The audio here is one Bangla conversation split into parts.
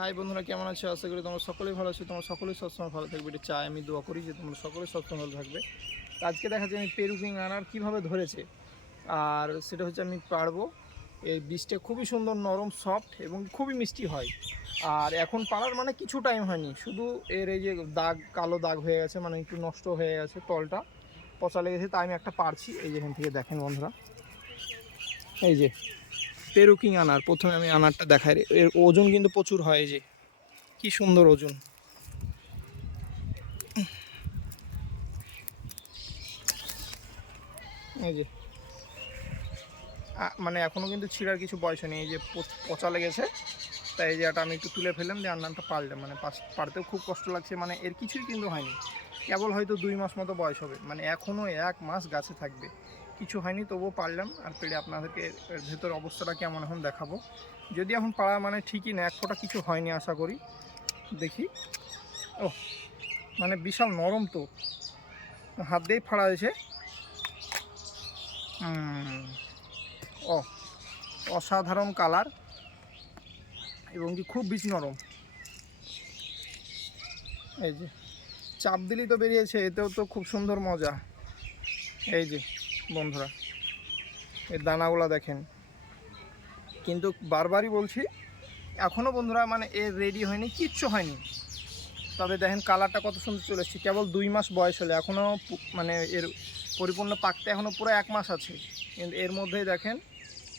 হাই বন্ধুরা, কেমন আছো? আশা করি তোমরা সকলেই ভালো আছো। তোমরা সকলেই সবসময় ভালো থাকবে। এটা চাই আমি দোয়া করি যে তোমরা সকলেই সবসময় ভালো থাকবে। আজকে দেখা যায় আমি পেরুকিং আনার কীভাবে ধরেছে। আর সেটা হচ্ছে আমি পারব। এই বীজটা খুবই সুন্দর, নরম, সফট এবং খুবই মিষ্টি হয়। আর এখন পাড়ার মানে কিছু টাইম হয়নি। শুধু এর এই যে দাগ, কালো দাগ হয়ে গেছে মানে একটু নষ্ট হয়ে গেছে তলটা। পচা লেগেছে, তাই আমি একটা পারছি। এই যে এখান থেকে দেখেন বন্ধুরা। এই যে পেরুকিং আনার, প্রথমে আমি আনারটা দেখাই। এর ওজন কিন্তু প্রচুর হয় যে। কি সুন্দর ওজন। এই যে। মানে এখনও কিন্তু ছিঁড়ার কিছু বয়স নেই এই যে পচা লেগেছে। তাই এই যে আমি একটু তুলে ফেললাম, দিয়ে আন্নানটা পারলাম মানে পারতেও খুব কষ্ট লাগছে মানে এর কিছুই কিন্তু হয়নি। কেবল হয়তো দুই মাস মতো বয়স হবে মানে এখনও এক মাস গাছে থাকবে। কিছু হয়নি, তবুও পারলাম, আর পেরে আপনাদেরকে ভেতর অবস্থাটা কেমন এখন দেখাবো। যদি এখন পাড়া মানে ঠিকই না, এক ফোঁটা কিছু হয়নি, আশা করি। দেখি। ও মানে বিশাল নরম তো। হাত দিয়েই ফাড়া হয়েছে। ও, অসাধারণ কালার। এবং কি খুব বেশি নরম। এই যে, চাপ দিলেই তো বেরিয়েছে, এতেও তো খুব সুন্দর মজা। এই যে, বন্ধুরা এর দানাগুলো দেখেন। কিন্তু বারবারই বলছি এখনও বন্ধুরা মানে এর রেডি হয়নি, কিচ্ছু হয়নি। তবে দেখেন কালারটা কত সুন্দর চলে এসছে, কেবল দুই মাস বয়স হলে এখনও মানে এর পরিপূর্ণ পাকতে এখনও পুরো এক মাস আছে। কিন্তু এর মধ্যেই দেখেন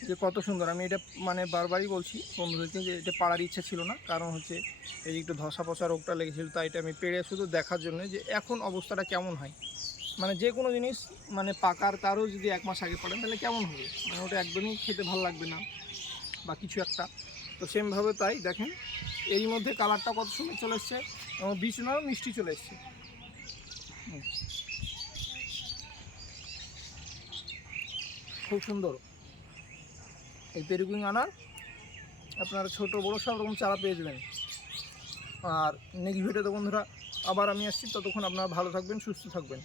যে কত সুন্দর। আমি এটা মানে বারবারই বলছি বন্ধুদেরকে যে এটা পাড়ার ইচ্ছা ছিল না। কারণ হচ্ছে এই একটু ধসা পচা রোগটা লেগেছিল, তাই এটা আমি পেড়ে শুধু দেখার জন্য যে এখন অবস্থাটা কেমন হয়। মানে যে কোনো জিনিস মানে পাকার তারও যদি এক মাস আগে পড়েন তাহলে কেমন হবে? মানে ওটা একদমই খেতে ভালো লাগবে না বা কিছু একটা। তো সেমভাবে তাই দেখেন, এরই মধ্যে কালারটা কত সুন্দর চলে এসছে, এবং বিছনাও মিষ্টি চলে এসছে। খুব সুন্দর। এই পেরুকুইং আনার। আপনারা ছোট, বড় সব রকম চারা পেয়ে যাবেন। আর নেক্সট ভিডিওতে বন্ধুরা, আবার আমি আসছি। ততক্ষণ আপনারা ভালো থাকবেন, সুস্থ থাকবেন।